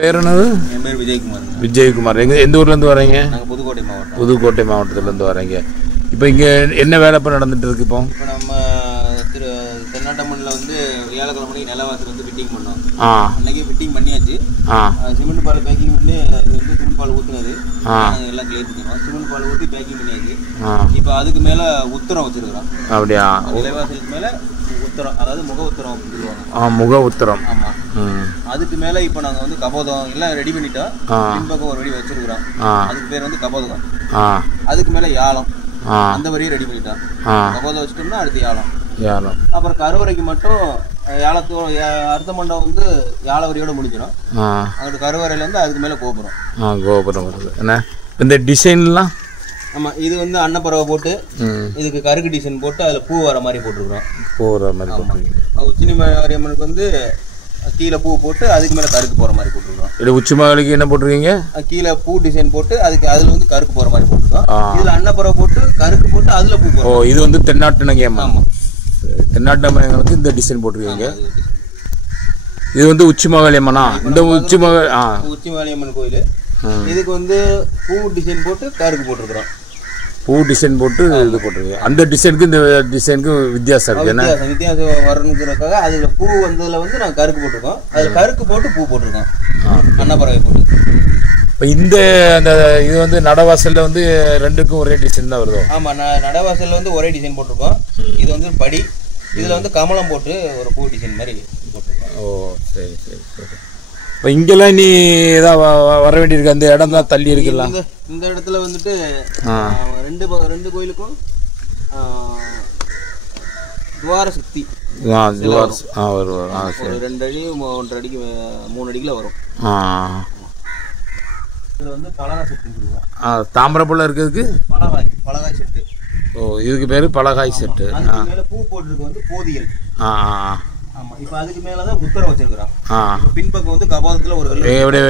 பேர் என்னது? என் பேர் விஜயகுமார். விஜயகுமார். எந்த ஊர்லேருந்து வரீங்க? நாங்கள் புதுக்கோட்டை மாவட்டம். புதுக்கோட்டை மாவட்டத்துலேருந்து வரீங்க. இப்போ இங்கே என்ன வேலை இப்போ நடந்துட்டு இருக்கு? இப்போ நம்ம தென்னாட்டமன்ல வந்து வியாழக்கிழமை நிலவாசல் வந்து ஃபிட்டிங் பண்ணோம். அன்னைக்கு ஃபிட்டிங் பண்ணியாச்சு. சிமெண்ட் பால் பேக்கிங் பண்ணி இது வந்து சிமெண்ட் பால் ஊற்றுனது எல்லாம் கிளியர் பண்ணிடுவோம். சிமெண்ட் பால் ஊற்றி பேக்கிங் பண்ணியாச்சு. இப்போ அதுக்கு மேலே உத்தரம் வச்சிருக்கிறோம். அப்படியா? நிலவாசலுக்கு மேலே உத்தரம், அதாவது முக உத்தரம் அப்படின்னு சொல்லுவாங்க. முக உத்தரம். ஆமாம். அதுக்கு மேலே இப்போ நாங்கள் வந்து கபோதம் எல்லாம் ரெடி பண்ணிட்டோம். பின்பக்கம் ஒரு வழி வச்சிருக்கிறோம். அதுக்கு பேர் வந்து கபோதம். அதுக்கு மேலே யாழம், அந்த வரையும் ரெடி பண்ணிட்டோம். கபோதம் வச்சுட்டோம்னா அடுத்து யாழம். அப்புறம் கருவறைக்கு மட்டும் யாழத்தோட அர்த்த மண்டபம் வந்து யாழ வரியோட முடிஞ்சிடும். அங்கிட்டு கருவறையில இருந்து அதுக்கு மேலே கோபுரம். கோபுரம் வருது. என்ன இந்த டிசைன்லாம்? ஆமாம், இது வந்து அன்னப்பறவை போட்டு இதுக்கு கருக்கு டிசைன் போட்டு அதில் பூ வர மாதிரி போட்டிருக்கிறோம். பூ வர மாதிரி போட்டுருக்கீங்க. உச்சினி மாரியம்மனுக்கு வந்து கீழே பூ போட்டு அதுக்கு மேலே கருக்கு போகிற மாதிரி போட்டிருக்கோம். இது உச்சி மகாலுக்கு என்ன போட்டிருக்கீங்க? கீழே பூ டிசைன் போட்டு அதுக்கு அதில் வந்து கருக்கு போகிற மாதிரி போட்டிருக்கோம். இதில் அன்னப்பறவை போட்டு கருக்கு போட்டு அதில் பூ போடுறோம். இது வந்து தென்னாட்டு நகையம்மா. ஆமாம், தென்னாட்டு நகைகளுக்கு இந்த டிசைன் போட்டிருக்கீங்க. இது வந்து உச்சி மகாலியம்மனா? இந்த உச்சி மகாலியம்மன் கோயில். இதுக்கு வந்து பூ டிசைன் போட்டு கருக்கு போட்டிருக்கிறோம். பூ டிசைன் போட்டு இது போட்டிருக்கீங்க. அந்த டிசைனுக்கு இந்த டிசைனுக்கு வித்தியாசம் இருக்கு. என்ன வித்தியாசம் வரணுங்கிறதுக்காக அதில் பூ வந்ததில் வந்து நாங்கள் கருக்கு போட்டிருக்கோம். அதில் கருக்கு போட்டு பூ போட்டிருக்கோம், அன்னப்பறவை போட்டு. இப்போ இந்த அந்த இது வந்து நடவாசலில் வந்து ரெண்டுக்கும் ஒரே டிசைன் தான் வருதோ? ஆமாம், நடவாசலில் வந்து ஒரே டிசைன் போட்டிருக்கோம். இது வந்து படி, இதில் வந்து கமலம் போட்டு ஒரு பூ டிசைன் மாதிரி போட்டிருக்கோம். ஓ, சரி சரி சரி. இப்போ இங்கெல்லாம் நீ ஏதாவது வர வேண்டியிருக்கு? அந்த இடம் தான் தள்ளி இருக்குல்ல? இந்த இடத்துல வந்துட்டு ரெண்டு கோயிலுக்கும் துவார சக்தி வருவார். ஒரு 2 அடி 1.5 அடிக்கு 3 அடிக்குள்ள வரும். இதில் வந்து பலகாய் செட்டு சொல்லுவாங்க. தாமிரப்பழம் இருக்கிறதுக்கு பலகாய் செட்டு. ஓ, இதுக்கு பேர் பலகாய் செட்டு. அதுக்கு மேலே பூ போட்டுருக்கு வந்து போதியல். ஆமாம், இப்போ அதுக்கு மேலே தான் உத்தரம் வச்சிருக்கிறோம். பின்பக்கம் வந்து கபாதத்தில் ஒரு எப்படி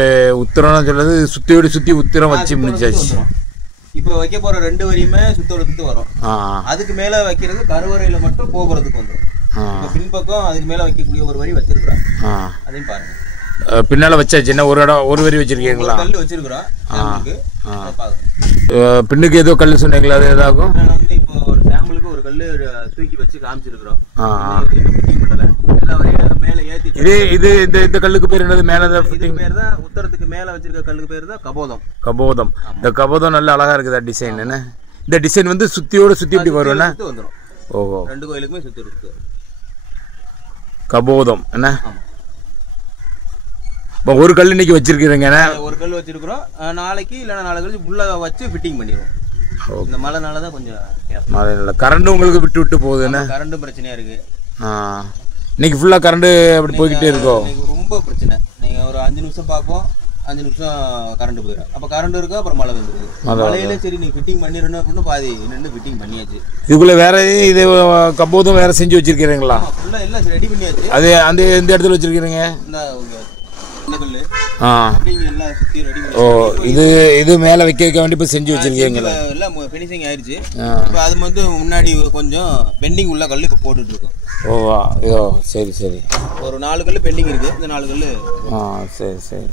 உத்தரம்னு சொல்றது? சுற்றி உத்தரம் வச்சு முடிஞ்சாச்சு. இப்போ வைக்க போகிற 2 வரியுமே சுற்றி வரும். அதுக்கு மேலே வைக்கிறது கருவறையில் மட்டும் கோபுரத்துக்கு வந்துடும். இப்போ பின்பக்கம் அதுக்கு மேலே வைக்கக்கூடிய ஒரு வரி வச்சிருக்கிறோம். அதையும் பாருங்க. பின்னால வச்சாச்சு. என்ன ஒரு இடம் ஒரு வரி வச்சிருக்கீங்களா? கல் வச்சிருக்கிறோம். பின்னுக்கு ஏதோ கல் சொன்னீங்களா? அது ஏதாகும்? இப்போ ஒரு சாம்பிளுக்கு ஒரு கல் தூக்கி வச்சு காமிச்சிருக்கிறோம். இது இந்த கல்லுக்கு பேர் என்னது? மேல பேர் தான் உத்தரத்துக்கு மேல வச்சிருக்க கல்லுக்கு பேர் தான் கபோதம். கபோதம். இந்த கபோதம் நல்ல அழகா இருக்குதா டிசைன்? என்ன இந்த டிசைன் வந்து சுத்தி இப்படி வரும்ல? ஓஹோ, 2 கோயிலுக்குமே சுத்தி இருக்கு கபோதம். என்ன ஒரு கல் இன்னைக்கு வச்சிருக்கீங்க? ஒரு கல் வச்சிருக்கிறோம். நாளைக்கு இல்லைன்னா நாளை கழிச்சு உள்ள வச்சு ஃபிட்டிங் பண்ணிடுவோம். இந்த மழைனால தான் கொஞ்சம் மழை. கரண்ட் உங்களுக்கு விட்டு போகுது? என்ன கரண்ட் பிரச்சனையா இருக்கு. இன்னைக்கு ஃபுல்லா கரண்ட் அப்படி போய்கிட்டே இருக்கோம். ரொம்ப பிரச்சனை. நீங்க ஒரு 5 நிமிஷம் பார்ப்போம், 5 நிமிஷம் கரண்ட் போயிடும். அப்போ கரண்ட் இருக்கும், அப்புறம் மழை வந்துருக்கு. மழையில சரி நீ ஃபிட்டிங் பண்ணிடணும் அப்படின்னு பாதி நின்று ஃபிட்டிங் பண்ணியாச்சு. இதுக்குள்ள வேற இது கபோதம் வேற செஞ்சு வச்சிருக்கீங்களா? ஃபுல்லா எல்லாம் ரெடி பண்ணியாச்சு. அது அந்த எந்த இடத்துல வச்சிருக்கீங்க? ஓ, இது மேல வைக்க வேண்டி இப்ப செஞ்சு வச்சிருக்கீங்களா? எல்லாம் ஃபினிஷிங் ஆயிருச்சு. இப்போ அது வந்து முன்னாடி கொஞ்சம் பெண்டிங் உள்ள கல் இப்போ போட்டுட்டு இருக்கோம். ஓ, சரி சரி. ஒரு 4 கல் பெண்டிங் இருக்கு. இந்த 4 கல். சரி சரி.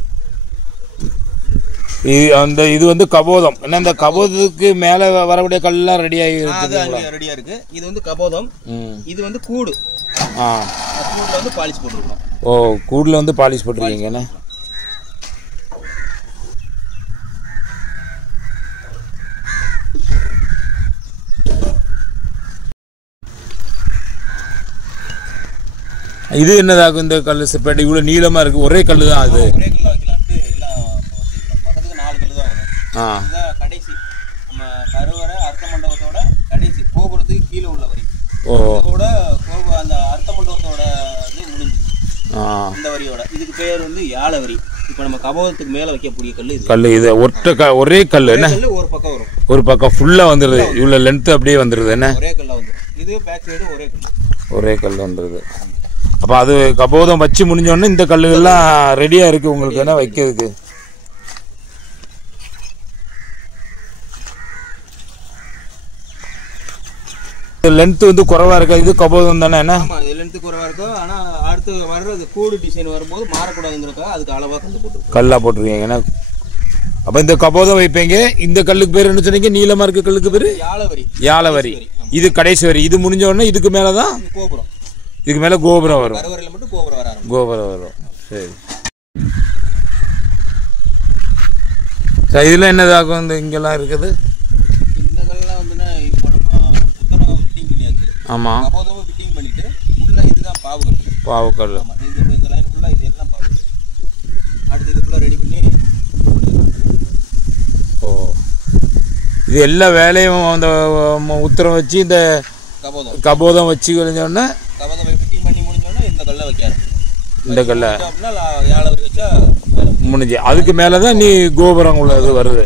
இது வந்து கபோதம். என்ன இந்த கபோதத்துக்கு மேல வரக்கூடிய கல்லாம் ரெடியா இருக்கு. இது வந்து கபோதம். இது வந்து கூடு. கூடுல வந்து பாலிஷ் போட்டுருக்கோம். ஓ, கூடுல வந்து பாலிஷ் போட்டுருக்கீங்க. என்ன இது என்னதாகும்? இந்த கல் செப்பரேட் இவ்வளவு நீளமா இருக்கு. ஒரே கல்லு தான் அது? ஒரே கல்ல வைக்கலாம்னு எல்லாம் பக்கத்துக்கு 4 கல்லு தான் வரும். இதுதான் கடைசி நம்ம கருவறை அர்த்த மண்டபத்தோட கடைசி கோபுரத்துக்கு கீழே உள்ள வரி. அந்த அர்த்த மண்டபத்தோட இது முடிஞ்சு இந்த வரியோட இதுக்கு பேர் வந்து யாழ வரி. இப்போ நம்ம கபோதத்துக்கு மேல வைக்கக்கூடிய கல்லு இது ஒரே கல். என்ன ஒரு பக்கம் வரும், ஒரு பக்கம் ஃபுல்லா வந்துருது. இவ்வளவு லென்த் அப்படியே வந்துருது. என்ன ஒரே கல்லா வந்துடும். இது பேக் சைடு ஒரே கல் வந்துருது. அப்ப அது கபோதம் வச்சு முடிஞ்சோடனே இந்த கல்லுகள்லாம் ரெடியா இருக்கு உங்களுக்கு என்ன வைக்கிறதுக்கு. லென்த் வந்து குறைவா இருக்கா? இது கபோதம் தானே? என்ன ஆமா, இது லென்த் குறைவா இருக்கும். ஆனா அடுத்து வர்றது கூடு டிசைன் வரும்போது மாறக்கூடாதுங்கிறதுக்காக அதுக்கு அளவா கல் போட்டுருக்கோம். கல்லா போட்டுருக்கீங்க. ஏன்னா அப்ப இந்த கபோதம் வைப்பீங்க. இந்த கல்லுக்கு பேர் என்ன சொன்னீங்க? நீளமா இருக்க கல்லுக்கு பேரு யாழவரி. இது கடைசி வரி. இது முடிஞ்ச உடனே இதுக்கு மேலதான் கோபுரம். இதுக்கு மேல கோபுரம் வரும். கருவறையில மட்டும் கோபுரம் வர ஆரம்பிக்கும். கோபுரம் வரும். சரி. இதெல்லாம் என்னதாகும்? இந்த இங்கெல்லாம் இருக்குது இந்த கல்லாம் வந்துன்னா இப்போ நம்ம உத்தரவு ஃபிட்டிங் பண்ணியாச்சு. ஆமா, கபோதமா ஃபிட்டிங் பண்ணிட்டு உள்ள இதுதான் பாவுக்கல். பாவுக்கல். ஆமா, இந்த லைன் ஃபுல்லா இது எல்லாம் பாவுக்கல். அடுத்து இது ஃபுல்லா ரெடி பண்ணி. ஓ, இது எல்லா வேலையும் அந்த உத்தரம் வச்சு இந்த கபோதம் வச்சு കഴിഞ്ഞோடனே கபோதம் ஃபிட்டிங் பண்ணி முடிஞ்சோடனே இந்த கல்லை வைக்க ஆரம்பிக்கும். இந்த கல்லை அப்படின்னா யாழை வச்சா முடிஞ்சு அதுக்கு மேலே தான் நீ கோபுரம் உள்ளது வருது.